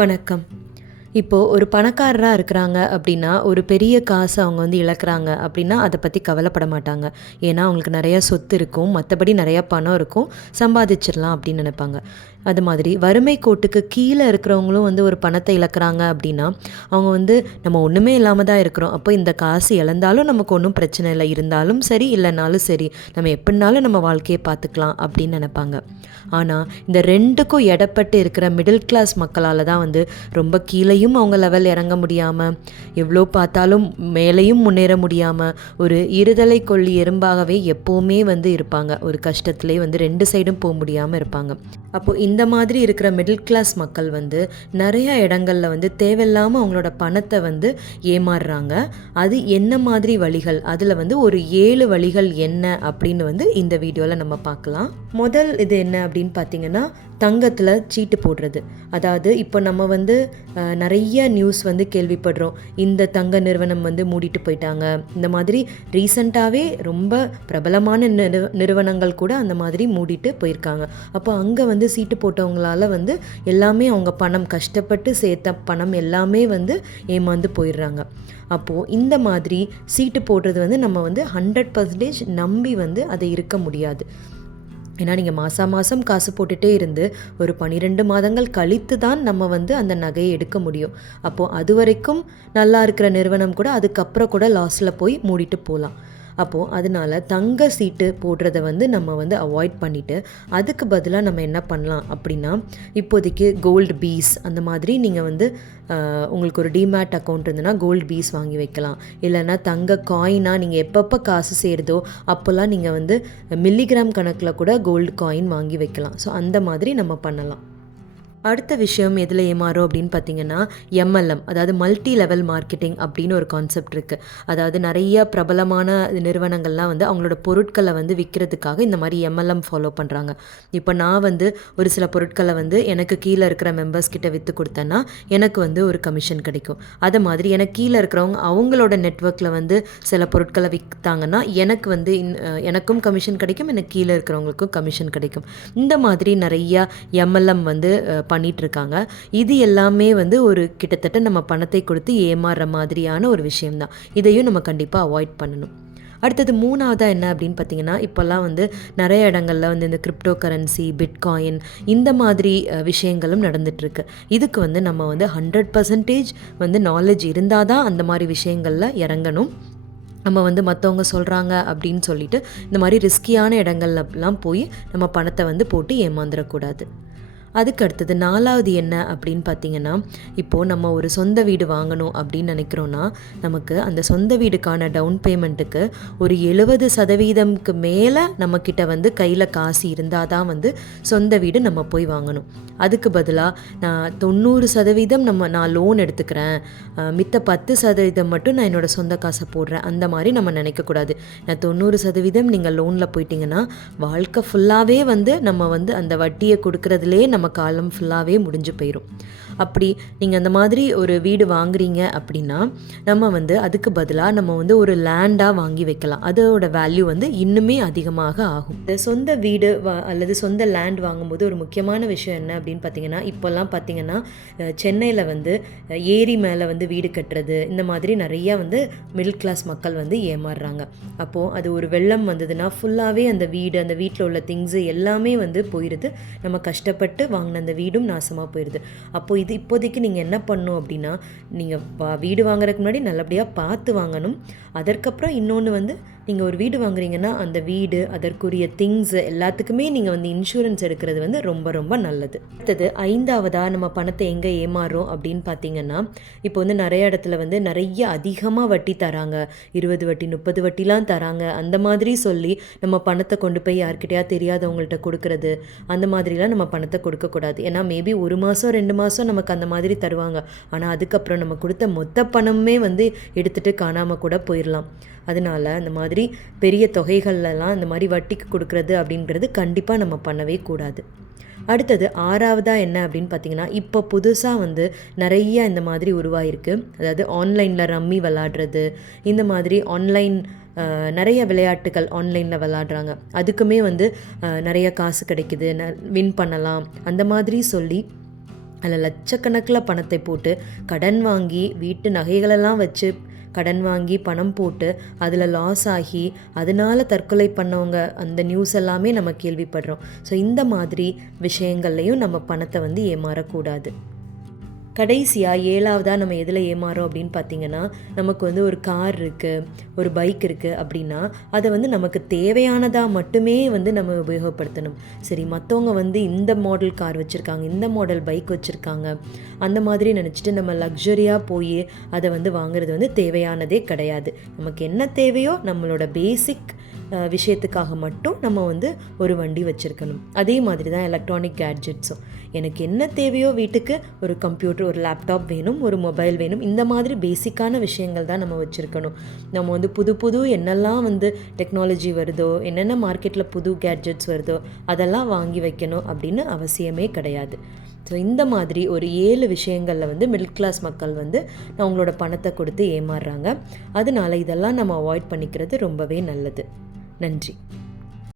வணக்கம். இப்போது ஒரு பணக்காரராக இருக்கிறாங்க அப்படின்னா, ஒரு பெரிய காசு அவங்க வந்து இழக்கிறாங்க அப்படின்னா, அதை பற்றி கவலைப்பட மாட்டாங்க. ஏன்னா அவங்களுக்கு நிறையா சொத்து இருக்கும், மற்றபடி நிறையா பணம் இருக்கும், சம்பாதிச்சிடலாம் அப்படின்னு நினைப்பாங்க. அது மாதிரி வறுமை கோட்டுக்கு கீழே இருக்கிறவங்களும் வந்து ஒரு பணத்தை இழக்கிறாங்க அப்படின்னா, அவங்க வந்து நம்ம ஒன்றுமே இல்லாமல் தான் இருக்கிறோம், அப்போ இந்த காசு இழந்தாலும் நமக்கு ஒன்றும் பிரச்சனை இல்லை, இருந்தாலும் சரி இல்லைனாலும் சரி, நம்ம எப்படினாலும் நம்ம வாழ்க்கையை பார்த்துக்கலாம் அப்படின்னு நினைப்பாங்க. ஆனால் இந்த ரெண்டுக்கும் எடப்பட்டு இருக்கிற மிடில் கிளாஸ் மக்களால் தான் வந்து ரொம்ப கீழேயும் அவங்க லெவல் இறங்க முடியாமல், எவ்வளோ பார்த்தாலும் மேலேயும் முன்னேற முடியாமல், ஒரு இருதலை கொள்ளி எறும்பாகவே எப்போவுமே வந்து இருப்பாங்க. ஒரு கஷ்டத்துலேயே வந்து ரெண்டு சைடும் போக முடியாமல் இருப்பாங்க. அப்போது இந்த மாதிரி இருக்கிற மிடில் கிளாஸ் மக்கள் வந்து நிறையா இடங்களில் வந்து தேவையில்லாமல் அவங்களோட பணத்தை வந்து ஏமாறுறாங்க. அது என்ன மாதிரி வழிகள், அதில் வந்து ஒரு 7 வழிகள் என்ன அப்படின்னு வந்து இந்த வீடியோவில் நம்ம பார்க்கலாம். முதல் இது என்ன அப்படின்னு பார்த்தீங்கன்னா, தங்கத்தில் சீட்டு போடுறது. அதாவது இப்போ நம்ம வந்து நிறைய நியூஸ் வந்து கேள்விப்படுறோம், இந்த தங்க நிறுவனம் வந்து மூடிட்டு போயிட்டாங்க, இந்த மாதிரி ரீசண்டாகவே ரொம்ப பிரபலமான நிறுவனங்கள் கூட அந்த மாதிரி மூடிட்டு போயிருக்காங்க. அப்போ அங்கே வந்து சீட்டு போட்டவங்களால வந்து எல்லாமே அவங்க பணம், கஷ்டப்பட்டு சேர்த்த பணம் எல்லாமே வந்து ஏமாந்து போயிடுறாங்க. அப்போது இந்த மாதிரி சீட்டு போடுறது வந்து நம்ம வந்து 100% நம்பி வந்து அதை இருக்க முடியாது. ஏன்னா நீங்கள் மாதம் காசு போட்டுகிட்டே இருந்து ஒரு 12 மாதங்கள் கழித்து தான் நம்ம வந்து அந்த நகையை எடுக்க முடியும். அப்போது அது வரைக்கும் நல்லா இருக்கிற நிறுவனம் கூட அதுக்கப்புறம் கூட லாஸில் போய் மூடிட்டு போகலாம். அப்போது அதனால் தங்க சீட்டு போடுறத வந்து நம்ம வந்து அவாய்ட் பண்ணிவிட்டு, அதுக்கு பதிலாக நம்ம என்ன பண்ணலாம் அப்படின்னா, இப்போதைக்கு கோல்டு பீஸ் அந்த மாதிரி நீங்கள் வந்து உங்களுக்கு ஒரு டிமேட் அக்கௌண்ட் இருந்ததுன்னா கோல்டு பீஸ் வாங்கி வைக்கலாம். இல்லைன்னா தங்க காயினாக நீங்கள் எப்பப்போ காசு சேருதோ அப்போல்லாம் நீங்கள் வந்து மில்லிகிராம் கணக்கில் கூட கோல்டு காயின் வாங்கி வைக்கலாம். ஸோ அந்த மாதிரி நம்ம பண்ணலாம். அடுத்த விஷயம் எதில் ஏமாறும் அப்படின்னு பார்த்தீங்கன்னா, எம்எல்எம், அதாவது மல்டி லெவல் மார்க்கெட்டிங் அப்படின்னு ஒரு கான்செப்ட் இருக்குது. அதாவது நிறைய பிரபலமான நிறுவனங்கள்லாம் வந்து அவங்களோட பொருட்களை வந்து விற்கிறதுக்காக இந்த மாதிரி எம்எல்எம் ஃபாலோ பண்ணுறாங்க. இப்போ நான் வந்து ஒரு சில பொருட்களை வந்து எனக்கு கீழே இருக்கிற மெம்பர்ஸ் கிட்ட விற்று கொடுத்தேன்னா எனக்கு வந்து ஒரு கமிஷன் கிடைக்கும். அதை மாதிரி எனக்கு கீழே இருக்கிறவங்க அவங்களோட நெட்வொர்க்கில் வந்து சில பொருட்களை விற்றாங்கன்னா எனக்கு வந்து எனக்கும் கமிஷன் கிடைக்கும், எனக்கு கீழே இருக்கிறவங்களுக்கும் கமிஷன் கிடைக்கும். இந்த மாதிரி நிறையா எம்எல்எம் வந்து பண்ணிகிட்ருக்காங்க. இது எல்லாமே வந்து ஒரு கிட்டத்தட்ட நம்ம பணத்தை கொடுத்து ஏமாறுற மாதிரியான ஒரு விஷயம்தான். இதையும் நம்ம கண்டிப்பாக அவாய்ட் பண்ணணும். அடுத்தது 3வதாக என்ன அப்படின்னு பார்த்தீங்கன்னா, இப்போல்லாம் வந்து நிறைய இடங்களில் வந்து இந்த கிரிப்டோ கரன்சி, பிட்காயின் இந்த மாதிரி விஷயங்களும் நடந்துகிட்ருக்கு. இதுக்கு வந்து நம்ம வந்து 100% வந்து நாலேஜ் இருந்தால் தான் அந்த மாதிரி விஷயங்களில் இறங்கணும். நம்ம வந்து மற்றவங்க சொல்கிறாங்க அப்படின்னு சொல்லிட்டு இந்த மாதிரி ரிஸ்கியான இடங்கள்லாம் போய் நம்ம பணத்தை வந்து போட்டு ஏமாந்துடக்கூடாது. அதுக்கு அடுத்தது 4வது என்ன அப்படின்னு பார்த்தீங்கன்னா, இப்போது நம்ம ஒரு சொந்த வீடு வாங்கணும் அப்படின்னு நினைக்கிறோன்னா, நமக்கு அந்த சொந்த வீடுக்கான டவுன் பேமெண்ட்டுக்கு ஒரு 70% மேலே நம்மக்கிட்ட வந்து கையில் காசு இருந்தால் தான் வந்து சொந்த வீடு நம்ம போய் வாங்கணும். அதுக்கு பதிலாக நான் 90% நான் லோன் எடுத்துக்கிறேன், மித்த 10% மட்டும் நான் என்னோடய சொந்த காசை போடுறேன், அந்த மாதிரி நம்ம நினைக்கக்கூடாது. நான் 90% நீங்கள் லோனில் போயிட்டிங்கன்னா வாழ்க்கை ஃபுல்லாகவே வந்து நம்ம வந்து அந்த வட்டியை கொடுக்குறதுலே நம்ம காலம் ஃபுல்லாகவே முடிஞ்சு போயிடும். அப்படி நீங்கள் அந்த மாதிரி ஒரு வீடு வாங்குறீங்க அப்படின்னா நம்ம வந்து அதுக்கு பதிலாக நம்ம வந்து ஒரு லேண்டாக வாங்கி வைக்கலாம். அதோட வேல்யூ வந்து இன்னுமே அதிகமாக ஆகும். இந்த சொந்த வீடு அல்லது சொந்த லேண்ட் வாங்கும்போது ஒரு முக்கியமான விஷயம் என்ன அப்படின்னு பார்த்தீங்கன்னா, இப்போல்லாம் பார்த்தீங்கன்னா சென்னையில் வந்து ஏரி மேலே வந்து வீடு கட்டுறது, இந்த மாதிரி நிறையா வந்து மிடில் கிளாஸ் மக்கள் வந்து ஏமாறுறாங்க. அப்போது அது ஒரு வெள்ளம் வந்ததுன்னா ஃபுல்லாகவே அந்த வீடு, அந்த வீட்டில் உள்ள திங்ஸு எல்லாமே வந்து போயிடுது. நம்ம கஷ்டப்பட்டு வாங்கின அந்த வீடும் நாசமாக போயிடுது. அப்போது இது இப்போதைக்கு நீங்கள் என்ன பண்ணணும் அப்படின்னா, நீங்கள் வீடு வாங்குறதுக்கு முன்னாடி நல்லபடியாக பார்த்து வாங்கணும். அதற்கப்புறம் இன்னொன்று வந்து, நீங்கள் ஒரு வீடு வாங்குறீங்கன்னா அந்த வீடு, அதற்குரிய திங்ஸு எல்லாத்துக்குமே நீங்கள் வந்து இன்சூரன்ஸ் எடுக்கிறது வந்து ரொம்ப ரொம்ப நல்லது. அடுத்தது 5வதாக நம்ம பணத்தை எங்கே ஏமாறுறோம் அப்படின்னு பார்த்தீங்கன்னா, இப்போ வந்து நிறைய இடத்துல வந்து நிறைய அதிகமாக வட்டி தராங்க, 20 வட்டி 30 வட்டிலாம் தராங்க. அந்த மாதிரி சொல்லி நம்ம பணத்தை கொண்டு போய் யார்கிட்டயா தெரியாதவங்கள்ட்ட கொடுக்கறது, அந்த மாதிரிலாம் நம்ம பணத்தை கொடுக்கக்கூடாது. ஏன்னா மேபி 1 மாதம் 2 மாதம் நமக்கு அந்த மாதிரி தருவாங்க, ஆனால் அதுக்கப்புறம் நம்ம கொடுத்த மொத்த பணமே வந்து எடுத்துகிட்டு காணாமல் கூட போயிடலாம். அதனால் இந்த மாதிரி பெரிய தொகைகள்லாம் இந்த மாதிரி வட்டிக்கு கொடுக்குறது அப்படிங்கிறது கண்டிப்பாக நம்ம பண்ணவே கூடாது. அடுத்தது 6வதாக என்ன அப்படின்னு பார்த்தீங்கன்னா, இப்போ புதுசாக வந்து நிறைய இந்த மாதிரி உருவாயிருக்கு. அதாவது ஆன்லைனில் ரம்மி விளாடுறது, இந்த மாதிரி ஆன்லைன் நிறைய விளையாட்டுகள் ஆன்லைனில் விளாடுறாங்க. அதுக்குமே வந்து நிறைய காசு கிடைக்குது, வின் பண்ணலாம் அந்த மாதிரி சொல்லி அதில் லட்சக்கணக்கில் பணத்தை போட்டு கடன் வாங்கி வீட்டு நகைகளெல்லாம் வச்சு கடன் வாங்கி பணம் போட்டு அதில் லாஸ் ஆகி அதனால் தற்கொலை பண்ணவங்க அந்த நியூஸ் எல்லாமே நம்ம கேள்விப்படுறோம். ஸோ இந்த மாதிரி விஷயங்கள்லையும் நம்ம பணத்தை வந்து ஏமாறக்கூடாது. கடைசியாக 7வதாக நம்ம எதில் ஏமாறோம் அப்படின்னு பார்த்திங்கன்னா, நமக்கு வந்து ஒரு கார் இருக்குது, ஒரு பைக் இருக்குது அப்படின்னா அதை வந்து நமக்கு தேவையானதாக மட்டுமே வந்து நம்ம உபயோகப்படுத்தணும். சரி, மற்றவங்க வந்து இந்த மாடல் கார் வச்சுருக்காங்க, இந்த மாடல் பைக் வச்சுருக்காங்க, அந்த மாதிரி நினச்சிட்டு நம்ம லக்ஸரியாக போய் அதை வந்து வாங்குறது வந்து தேவையானதே கிடையாது. நமக்கு என்ன தேவையோ நம்மளோட பேசிக் விஷயத்துக்காக மட்டும் நம்ம வந்து ஒரு வண்டி வச்சுருக்கணும். அதே மாதிரி தான் எலக்ட்ரானிக் கேட்ஜெட்ஸும். எனக்கு என்ன தேவையோ வீட்டுக்கு ஒரு கம்ப்யூட்டர், ஒரு லேப்டாப் வேணும், ஒரு மொபைல் வேணும், இந்த மாதிரி பேசிக்கான விஷயங்கள் தான் நம்ம வச்சுருக்கணும். நம்ம வந்து புது என்னெல்லாம் வந்து டெக்னாலஜி வருதோ, என்னென்ன மார்க்கெட்டில் புது கேட்ஜெட்ஸ் வருதோ அதெல்லாம் வாங்கி வைக்கணும் அப்படின்னு அவசியமே கிடையாது. ஸோ இந்த மாதிரி ஒரு 7 விஷயங்களில் வந்து மிடில் கிளாஸ் மக்கள் வந்து அவங்களோட பணத்தை கொடுத்து ஏமாறுறாங்க. அதனால இதெல்லாம் நம்ம அவாய்ட் பண்ணிக்கிறது ரொம்பவே நல்லது. நன்றி.